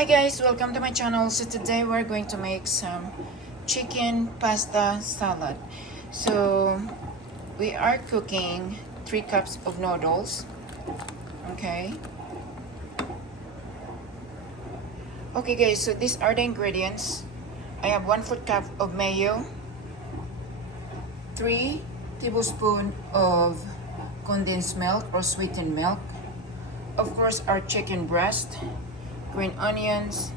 Hi guys, welcome to my channel. So today we're going to make some chicken pasta salad. So we are cooking 3 cups of noodles. Okay. Okay guys, so these are the ingredients. I have 1/4 cup of mayo, 3 tablespoons of condensed milk or sweetened milk. Of course, our chicken breast, green onions,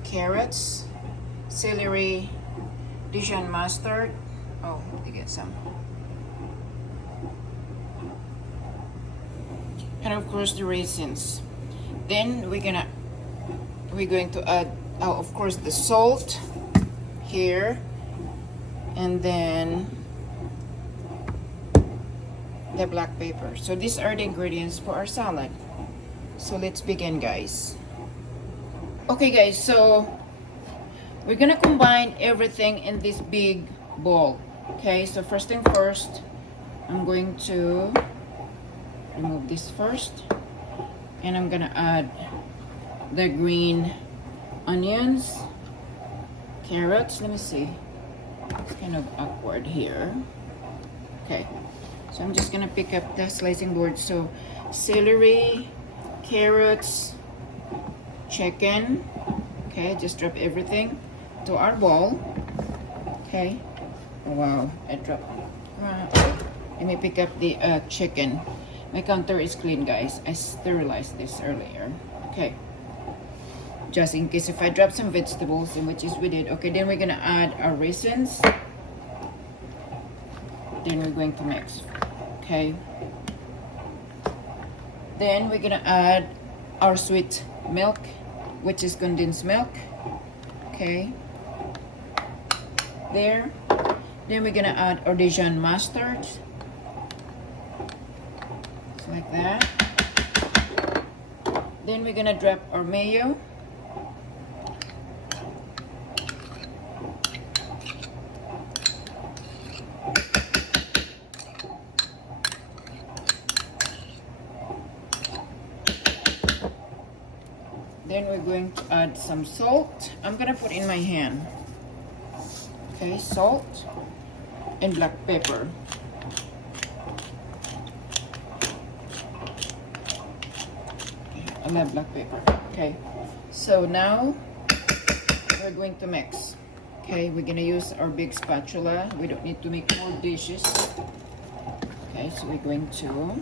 carrots, celery, Dijon mustard. Oh, let me get some. And of course the raisins. Then we're going to add, of course, the salt here, and then the black pepper. So these are the ingredients for our salad. So let's begin, guys. Okay guys, so we're gonna combine everything in this big bowl. Okay, so first thing first, I'm going to remove this first, and I'm gonna add the green onions, carrots. Let me see, it's kind of awkward here. Okay, so I'm just gonna pick up the slicing board. So celery, carrots, chicken. Okay, just drop everything to our bowl. Okay. Oh, wow, I dropped. Let me pick up the chicken. My counter is clean, guys. I sterilized this earlier. Okay, just in case if I drop some vegetables, in which is we did. Okay, then we're gonna add our raisins. Then we're going to mix. Okay, then we're gonna add our sweet milk, which is condensed milk. Okay, there. Then we're gonna add our Dijon mustard, just like that. Then we're gonna drop our mayo. Then we're going to add some salt. I'm gonna put in my hand. Okay, salt and black pepper. I love black pepper. Okay, so now we're going to mix. Okay, we're gonna use our big spatula. We don't need to make more dishes. Okay, so we're going to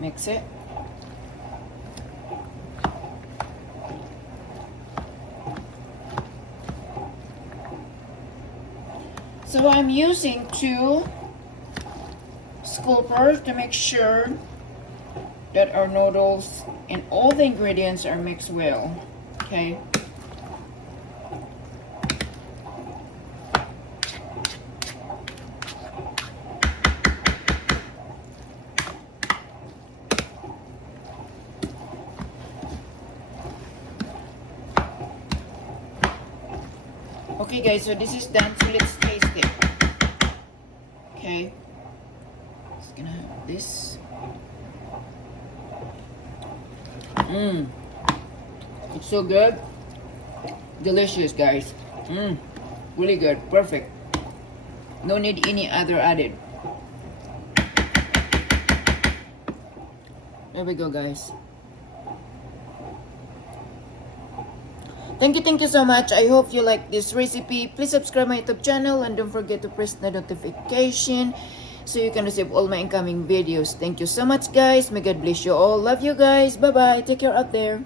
mix it. So I'm using 2 scoopers to make sure that our noodles and all the ingredients are mixed well. Okay. Okay guys, so this is done, so let's taste it. Okay, just gonna have this. It's so good, delicious, guys. Really good, perfect. No need any other added. There we go, guys. Thank you so much. I hope you like this recipe. Please subscribe my YouTube channel and don't forget to press the notification so you can receive all my incoming videos. Thank you so much, guys. May God bless you all. Love you guys. Bye bye. Take care out there.